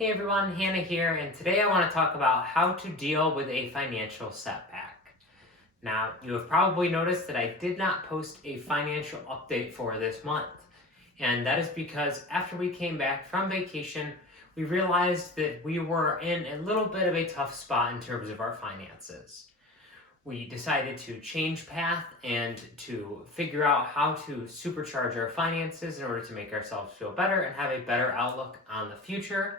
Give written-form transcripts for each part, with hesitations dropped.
Hey everyone, Hannah here, and today I want to talk about how to deal with a financial setback. Now, you have probably noticed that I did not post a financial update for this month, and that is because after we came back from vacation, we realized that we were in a little bit of a tough spot in terms of our finances. We decided to change path and to figure out how to supercharge our finances in order to make ourselves feel better and have a better outlook on the future.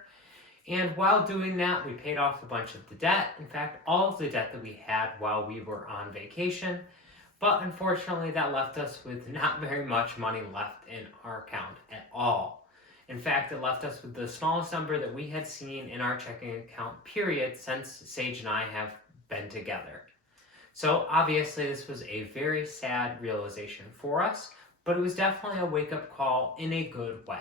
And while doing that, we paid off a bunch of the debt. In fact, all of the debt that we had while we were on vacation. But unfortunately, that left us with not very much money left in our account at all. In fact, it left us with the smallest number that we had seen in our checking account period since Sage and I have been together. So obviously, this was a very sad realization for us, but it was definitely a wake-up call in a good way.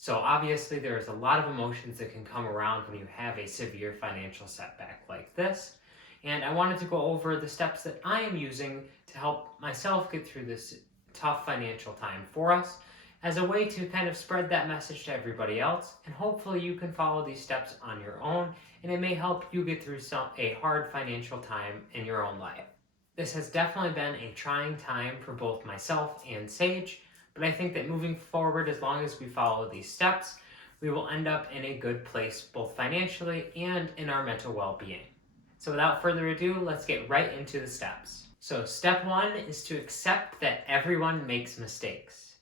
So obviously there's a lot of emotions that can come around when you have a severe financial setback like this. And I wanted to go over the steps that I am using to help myself get through this tough financial time for us as a way to kind of spread that message to everybody else. And hopefully you can follow these steps on your own, and it may help you get through a hard financial time in your own life. This has definitely been a trying time for both myself and Sage. But I think that moving forward, as long as we follow these steps, we will end up in a good place both financially and in our mental well-being. So without further ado, let's get right into the steps. So step one is to accept that everyone makes mistakes.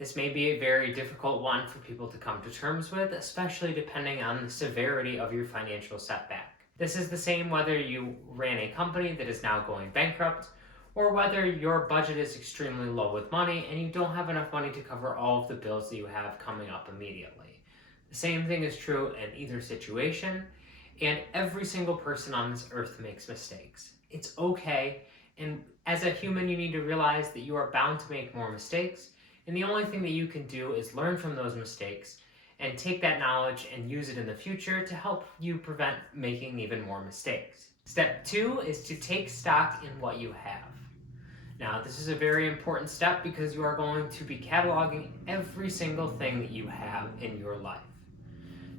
This may be a very difficult one for people to come to terms with, especially depending on the severity of your financial setback. This is the same whether you ran a company that is now going bankrupt, or whether your budget is extremely low with money and you don't have enough money to cover all of the bills that you have coming up immediately. The same thing is true in either situation, and every single person on this earth makes mistakes. It's okay, and as a human you need to realize that you are bound to make more mistakes, and the only thing that you can do is learn from those mistakes and take that knowledge and use it in the future to help you prevent making even more mistakes. Step two is to take stock in what you have. Now, this is a very important step because you are going to be cataloging every single thing that you have in your life.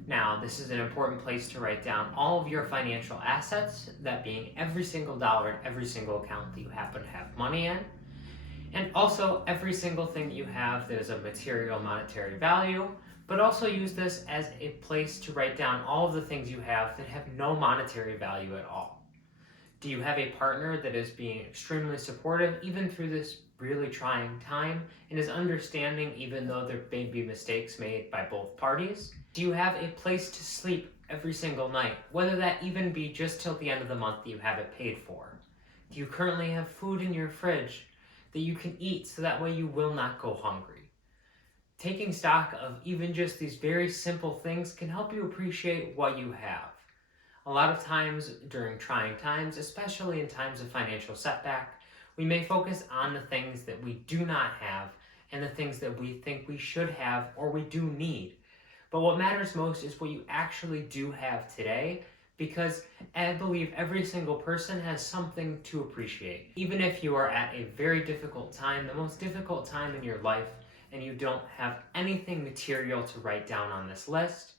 Now, this is an important place to write down all of your financial assets, that being every single dollar in every single account that you happen to have money in, and also every single thing that you have that is of material monetary value, but also use this as a place to write down all of the things you have that have no monetary value at all. Do you have a partner that is being extremely supportive even through this really trying time and is understanding even though there may be mistakes made by both parties? Do you have a place to sleep every single night, whether that even be just till the end of the month that you have it paid for? Do you currently have food in your fridge that you can eat so that way you will not go hungry? Taking stock of even just these very simple things can help you appreciate what you have. A lot of times during trying times, especially in times of financial setback, we may focus on the things that we do not have and the things that we think we should have or we do need. But what matters most is what you actually do have today, because I believe every single person has something to appreciate. Even if you are at a very difficult time, the most difficult time in your life, and you don't have anything material to write down on this list,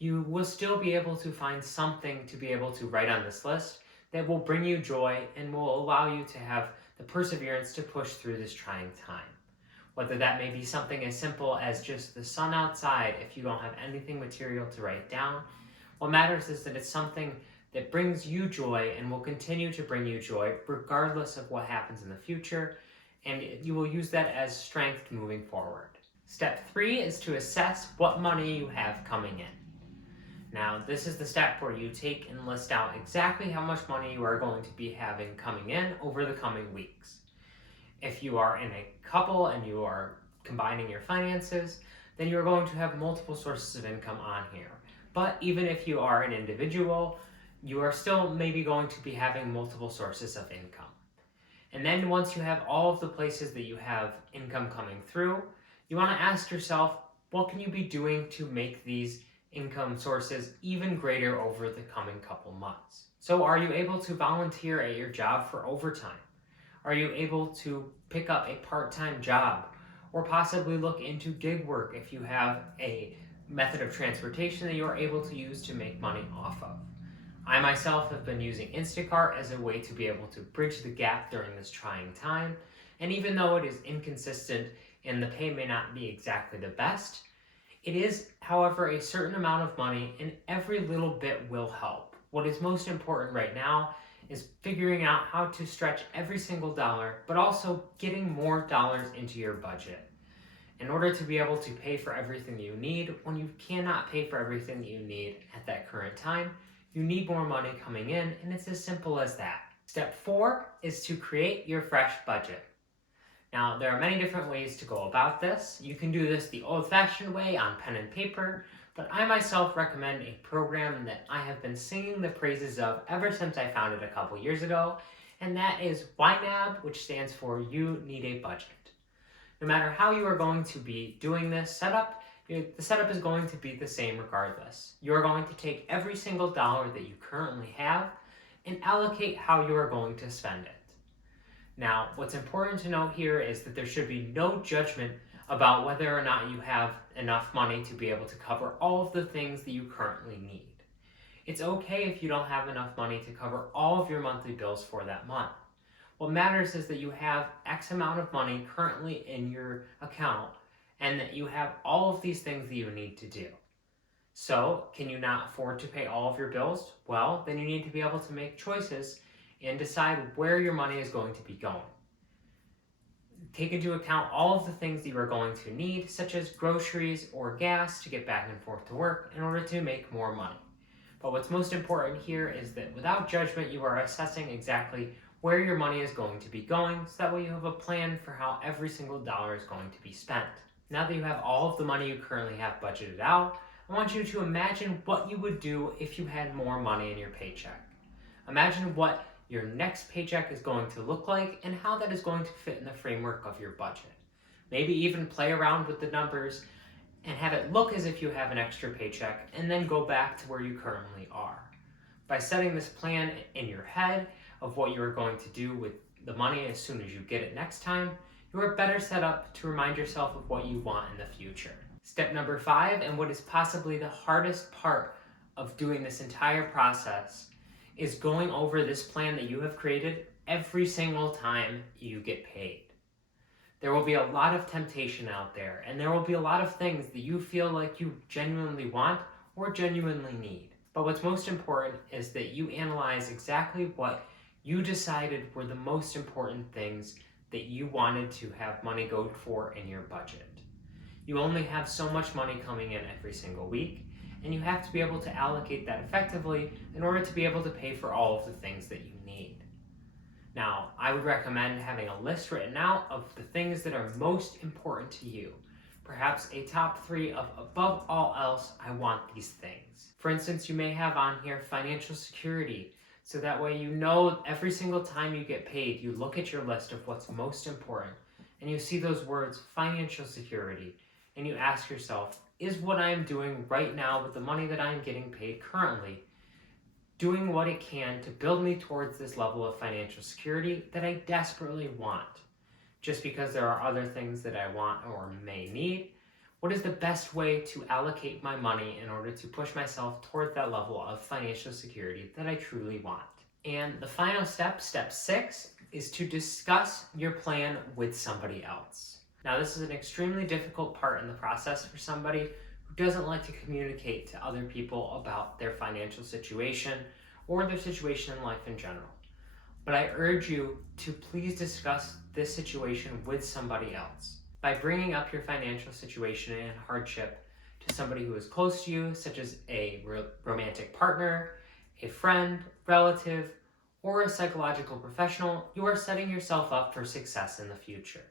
you will still be able to find something to be able to write on this list that will bring you joy and will allow you to have the perseverance to push through this trying time. Whether that may be something as simple as just the sun outside if you don't have anything material to write down, what matters is that it's something that brings you joy and will continue to bring you joy regardless of what happens in the future, and you will use that as strength moving forward. Step three is to assess what money you have coming in. Now, this is the step where you take and list out exactly how much money you are going to be having coming in over the coming weeks. If you are in a couple and you are combining your finances, then you're going to have multiple sources of income on here. But even if you are an individual, you are still maybe going to be having multiple sources of income. And then once you have all of the places that you have income coming through, you want to ask yourself, what can you be doing to make these income sources even greater over the coming couple months? So are you able to volunteer at your job for overtime? Are you able to pick up a part-time job or possibly look into gig work if you have a method of transportation that you are able to use to make money off of. I myself have been using Instacart as a way to be able to bridge the gap during this trying time, and even though it is inconsistent and the pay may not be exactly the best, it is, however, a certain amount of money, and every little bit will help. What is most important right now is figuring out how to stretch every single dollar, but also getting more dollars into your budget. In order to be able to pay for everything you need, when you cannot pay for everything that you need at that current time, you need more money coming in, and it's as simple as that. Step 4 is to create your fresh budget. Now, there are many different ways to go about this. You can do this the old-fashioned way on pen and paper, but I myself recommend a program that I have been singing the praises of ever since I found it a couple years ago, and that is YNAB, which stands for You Need a Budget. No matter how you are going to be doing this setup, the setup is going to be the same regardless. You are going to take every single dollar that you currently have and allocate how you are going to spend it. Now, what's important to note here is that there should be no judgment about whether or not you have enough money to be able to cover all of the things that you currently need. It's okay if you don't have enough money to cover all of your monthly bills for that month. What matters is that you have X amount of money currently in your account and that you have all of these things that you need to do. So, can you not afford to pay all of your bills? Well, then you need to be able to make choices and decide where your money is going to be going. Take into account all of the things that you are going to need, such as groceries or gas to get back and forth to work in order to make more money. But what's most important here is that without judgment, you are assessing exactly where your money is going to be going, so that way you have a plan for how every single dollar is going to be spent. Now that you have all of the money you currently have budgeted out, I want you to imagine what you would do if you had more money in your paycheck. Imagine what your next paycheck is going to look like and how that is going to fit in the framework of your budget. Maybe even play around with the numbers and have it look as if you have an extra paycheck and then go back to where you currently are. By setting this plan in your head of what you are going to do with the money as soon as you get it next time, you are better set up to remind yourself of what you want in the future. Step number 5, and what is possibly the hardest part of doing this entire process, is going over this plan that you have created every single time you get paid. There will be a lot of temptation out there, and there will be a lot of things that you feel like you genuinely want or genuinely need. But what's most important is that you analyze exactly what you decided were the most important things that you wanted to have money go for in your budget. You only have so much money coming in every single week, and you have to be able to allocate that effectively in order to be able to pay for all of the things that you need. Now, I would recommend having a list written out of the things that are most important to you. Perhaps a top 3 of above all else, I want these things. For instance, you may have on here financial security, so that way you know every single time you get paid, you look at your list of what's most important, and you see those words, financial security, and you ask yourself, is what I'm doing right now with the money that I'm getting paid currently doing what it can to build me towards this level of financial security that I desperately want? Just because there are other things that I want or may need, what is the best way to allocate my money in order to push myself toward that level of financial security that I truly want? And the final step, step 6, is to discuss your plan with somebody else. Now, this is an extremely difficult part in the process for somebody who doesn't like to communicate to other people about their financial situation or their situation in life in general. But I urge you to please discuss this situation with somebody else. By bringing up your financial situation and hardship to somebody who is close to you, such as a romantic partner, a friend, relative, or a psychological professional, you are setting yourself up for success in the future.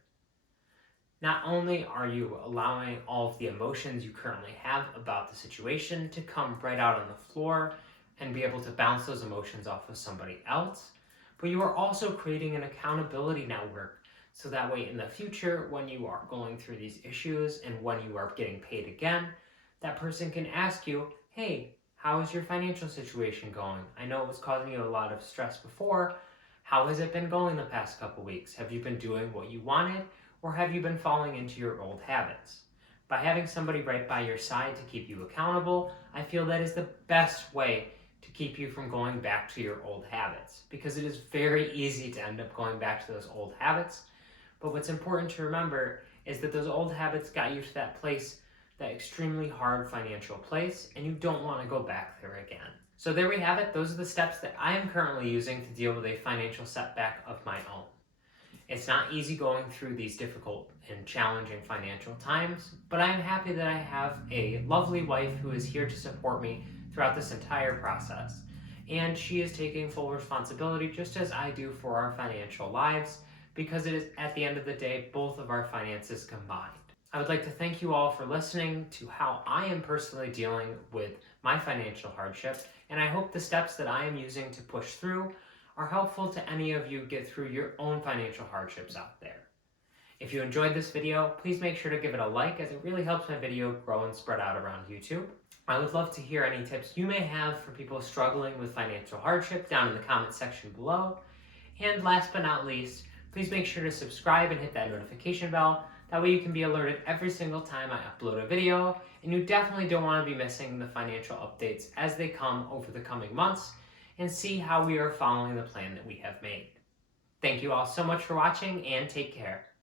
Not only are you allowing all of the emotions you currently have about the situation to come right out on the floor and be able to bounce those emotions off of somebody else, but you are also creating an accountability network so that way in the future, when you are going through these issues and when you are getting paid again, that person can ask you, hey, how is your financial situation going? I know it was causing you a lot of stress before. How has it been going the past couple weeks? Have you been doing what you wanted, or have you been falling into your old habits? By having somebody right by your side to keep you accountable, I feel that is the best way to keep you from going back to your old habits, because it is very easy to end up going back to those old habits. But what's important to remember is that those old habits got you to that place, that extremely hard financial place, and you don't want to go back there again. So there we have it. Those are the steps that I am currently using to deal with a financial setback of my own. It's not easy going through these difficult and challenging financial times, but I am happy that I have a lovely wife who is here to support me throughout this entire process. And she is taking full responsibility, just as I do, for our financial lives, because it is, at the end of the day, both of our finances combined. I would like to thank you all for listening to how I am personally dealing with my financial hardship, and I hope the steps that I am using to push through are helpful to any of you get through your own financial hardships out there. If you enjoyed this video, please make sure to give it a like, as it really helps my video grow and spread out around YouTube. I would love to hear any tips you may have for people struggling with financial hardship down in the comments section below. And last but not least, please make sure to subscribe and hit that notification bell. That way you can be alerted every single time I upload a video, and you definitely don't want to be missing the financial updates as they come over the coming months, and see how we are following the plan that we have made. Thank you all so much for watching, and take care.